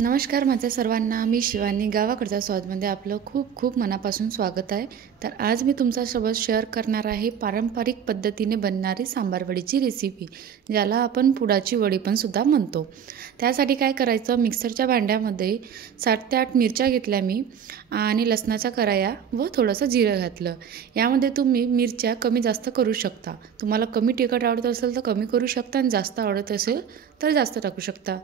नमस्कार माझ्या सर्वांना, मी शिवानी. गावाकडच्या स्वादमध्ये आपलं खूप खूप मनापासून स्वागत आहे. तर आज मी तुमच्यासोबत शेअर करणार आहे पारंपरिक पद्धतीने बनणारी सांबार वडीची रेसिपी, ज्याला आपण पुडाची वडी पण सुद्धा म्हणतो. त्यासाठी काय करायचं, मिक्सरच्या भांड्यामध्ये 7 ते 8 मिरच्या घेतल्या मी आणि लसणाच्या कढया व थोडंसं जिरं घातलं. यामध्ये तुम्ही मिरच्या कमी जास्त करू शकता. तुम्हाला कमी तिखट आवडत असेल तर कमी करू शकता आणि जास्त आवडत असेल तर जास्त टाकू शकता.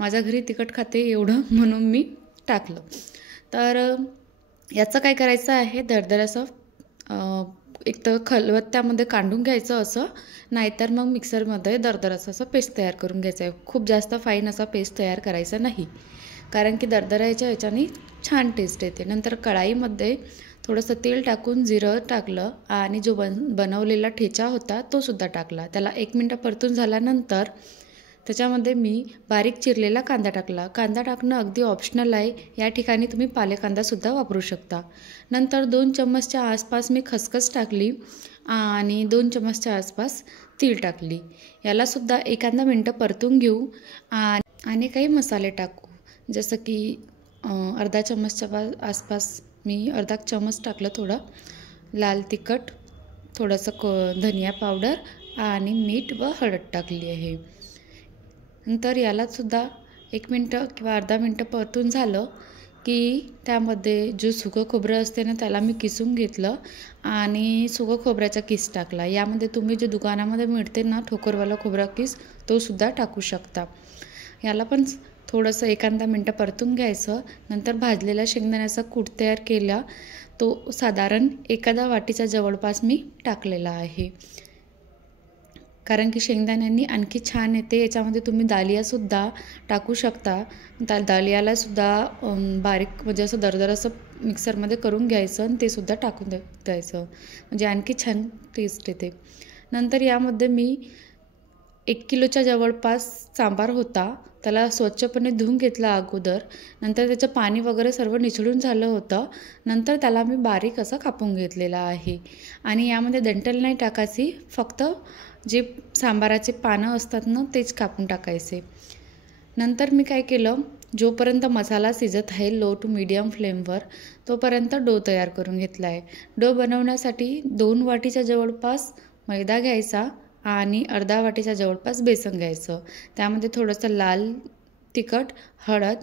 माझ्या घरी तिखट खाते एवढं म्हणून मी टाकलं. तर याचं काय करायचं आहे, दरदराचं एक तर खलबत्त्यामध्ये काढून घ्यायचं असं, नाहीतर मग मिक्सरमध्ये दरदराचं असं पेस्ट तयार करून घ्यायचं आहे. खूप जास्त फाईन असा पेस्ट तयार करायचा नाही, कारण की दरदराच्या ह्याच्याने छान टेस्ट येते. नंतर कढाईमध्ये थोडंसं तेल टाकून जिरं टाकलं आणि जो बनवलेला ठेचा होता तो सुद्धा टाकला. त्याला 1 मिनटं परतून झाल्यानंतर त्याच्यामध्ये मी बारीक चिरलेला कांदा टाकला. कांदा टाकणं अगदी ऑप्शनल आहे. या ठिकाणी तुम्ही पालेकांदासुद्धा वापरू शकता. नंतर 2 चम्मचच्या आसपास मी खसखस टाकली आणि 2 चम्मचच्या आसपास तीळ टाकली. यालासुद्धा एखादा मिनटं परतून घेऊ आणि काही मसाले टाकू. जसं की अर्धा चम्मचच्या आसपास मी अर्धा चम्मच टाकलं थोडं लाल तिखट, थोडंसं धनिया पावडर आणि मीठ व हळद टाकली आहे. नंतर यालासुद्धा 1 मिनटं किंवा अर्धा मिनटं परतून झालं की त्यामध्ये जो सुकं खोबरं असते ना, त्याला मी किसून घेतलं आणि सुकं खोबऱ्याचा किस टाकला. यामध्ये तुम्ही जे दुकानामध्ये मिळते ना ठोकरवाला खोबरा किस, तो सुद्धा टाकू शकता. याला पण थोडंसं एखादा मिनटं परतून घ्यायचं. नंतर भाजलेला शेंगदाण्याचा कूट तयार केला, तो साधारण एखादा वाटीच्या जवळपास मी टाकलेला आहे, कारण की शेंगदाण्यांनी आणखी छान येते. याच्यामध्ये तुम्ही दालियासुद्धा टाकू शकता. त्या दालियालासुद्धा बारीक म्हणजे असं दरदरं मिक्सरमध्ये करून घ्यायचं आणि ते सुद्धा टाकून द्यायचं, म्हणजे आणखी छान टेस्ट येते. नंतर यामध्ये मी 1 किलोच्या जवळपास सांबार होता, त्याला स्वच्छपणे धुवून घेतला अगोदर. नंतर त्याचं पाणी वगैरे सर्व निचळून झालं होतं. नंतर त्याला मी बारीक असं कापून घेतलेला आहे आणि यामध्ये दंटल नाही टाकायची, फक्त जे सांबाराचे पानं असतात ना तेच कापून टाकायचे. नंतर मी काय केलं, जोपर्यंत मसाला शिजत आहे लो टू मीडियम फ्लेमवर, तोपर्यंत डो तयार करून घेतला आहे. डो बनवण्यासाठी 2 वाटीच्या जवळपास मैदा घ्यायचा आणि अर्धा वाटीच्या जवळपास बेसन घ्यायचं. त्यामध्ये थोडंसं लाल तिखट, हळद,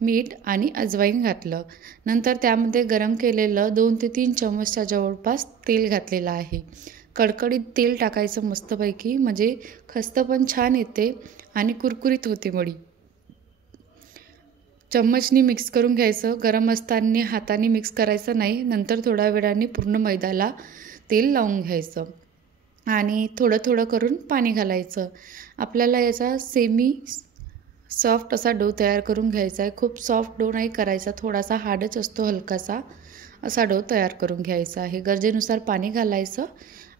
मीठ आणि अजवाईन घातलं. नंतर त्यामध्ये गरम केलेलं 2 ते 3 चम्मचच्या जवळपास तेल घातलेलं आहे. कडकडीत तेल टाकायचं मस्तपैकी, म्हणजे खस्त पण छान येते आणि कुरकुरीत होते वडी. चम्मचनी मिक्स करून घ्यायचं. गरम असताना हाताने मिक्स करायचं नाही. नंतर थोड्या वेळाने पूर्ण मैद्याला तेल लावून घ्यायचं आणि थोडं थोडं करून पाणी घालायचं. आपल्याला याचा सेमी सॉफ्ट असा डो तयार करून घ्यायचा आहे. खूप सॉफ्ट डो नाही करायचा, थोडासा हार्डच असतो हलकासा, असा डो तयार करून घ्यायचा आहे. गरजेनुसार पाणी घालायचं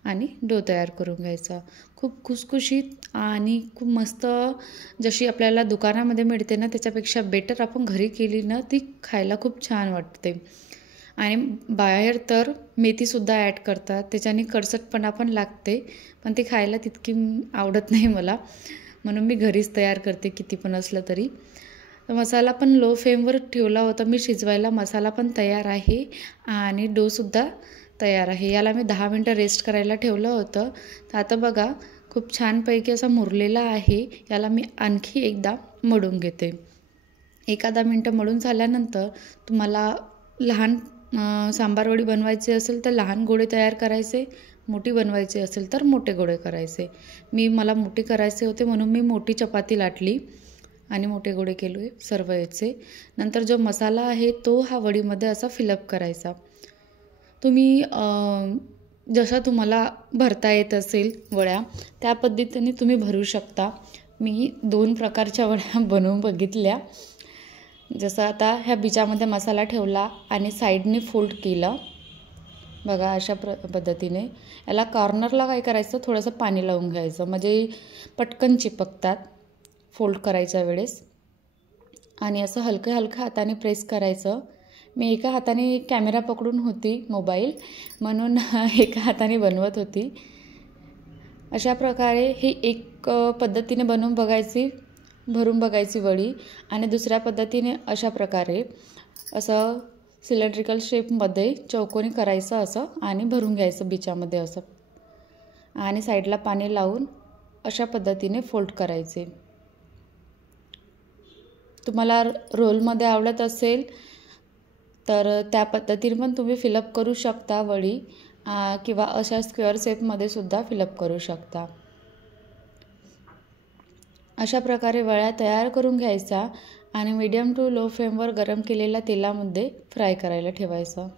आणि डो तयार करून घ्यायचा. खूप खुसखुशीत आणि खूप मस्त, जशी आपल्याला दुकानामध्ये मिळते ना त्याच्यापेक्षा बेटर आपण घरी केली ना ती खायला खूप छान वाटते. आणि बाहेर तर मेथीसुद्धा ॲड करतात, त्याच्याने कडसटपणा पण लागते, पण ती खायला तितकी आवडत नाही मला, म्हणून मी घरीच तयार करते किती पण असलं तरी. मसाला पण लो फ्लेमवर ठेवला होता मी शिजवायला. मसाला पण तयार आहे आणि डोसुद्धा तयार आहे. याला मी 10 मिनटं रेस्ट करायला ठेवलं होतं. तर आता बघा खूप छानपैकी असा मुरलेला आहे. याला मी आणखी एकदा मळून घेते. एखादा मिनटं मळून झाल्यानंतर तुम्हाला लहान सांबार वडी बनवायची असेल तर लहान गोळे तयार करायचे, मोठी बनवायची असेल तर मोठे गोळे करायचे. मला मोठी करायचे होते म्हणून मी मोठी चपाती लाटली आणि मोठे गोळे केले सर्व याचे. नंतर जो मसाला आहे तो हा वडीमध्ये असा फिलअप करायचा. तुम्ही जसं तुम्हाला भरता येत असेल वड्या, त्या पद्धतीने तुम्ही भरू शकता. मी 2 प्रकारच्या वड्या बनवून बघितल्या. जसं आता ह्या बिचामध्ये मसाला ठेवला आणि साईडने फोल्ड केलं, बघा अशा पद्धतीने. याला कॉर्नरला काय करायचं, थोडंसं पाणी लावून घ्यायचं, म्हणजे पटकन चिपकतात फोल्ड करायच्या वेळेस. आणि असं हलकं हलकं हाताने प्रेस करायचं. मी एका हाताने कॅमेरा पकडून होती मोबाईल, म्हणून एका हाताने बनवत होती. अशा प्रकारे ही एक पद्धतीने बनवून बघायची. भरून बघायची वडी आणि दुसऱ्या पद्धतीने अशा प्रकारे असं सिलेंड्रिकल शेपमध्ये चौकोनी करायचं असं आणि भरून घ्यायचं बिचामध्ये असं आणि साईडला पाणी लावून अशा पद्धतीने फोल्ड करायचे। तुम्हाला रोलमध्ये आवडत असेल तर त्या पद्धतीने पण तुम्ही फिलअप करू शकता वडी किंवा अशा स्क्वेअर शेपमध्ये सुद्धा फिलअप करू शकता। अशा प्रकारे वड्या तयार करून घ्यायचा आणि मीडियम टू लो फ्लेमवर गरम केलेल्या तेलामध्ये फ्राय करायला ठेवायचं।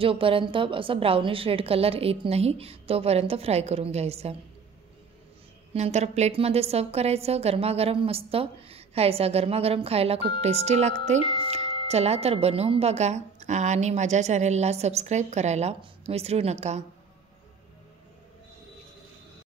जोपर्यंत असा ब्राउनिश रेड कलर येत नाही तोपर्यंत फ्राय करून घ्यायचा। नंतर प्लेटमध्ये सर्व करायचं, गरमागरम मस्त खायचा। गरमागरम खायला खूप टेस्टी लागते। चला तर बनवून बघा आणि माझ्या चॅनेलला सबस्क्राईब करायला विसरू नका।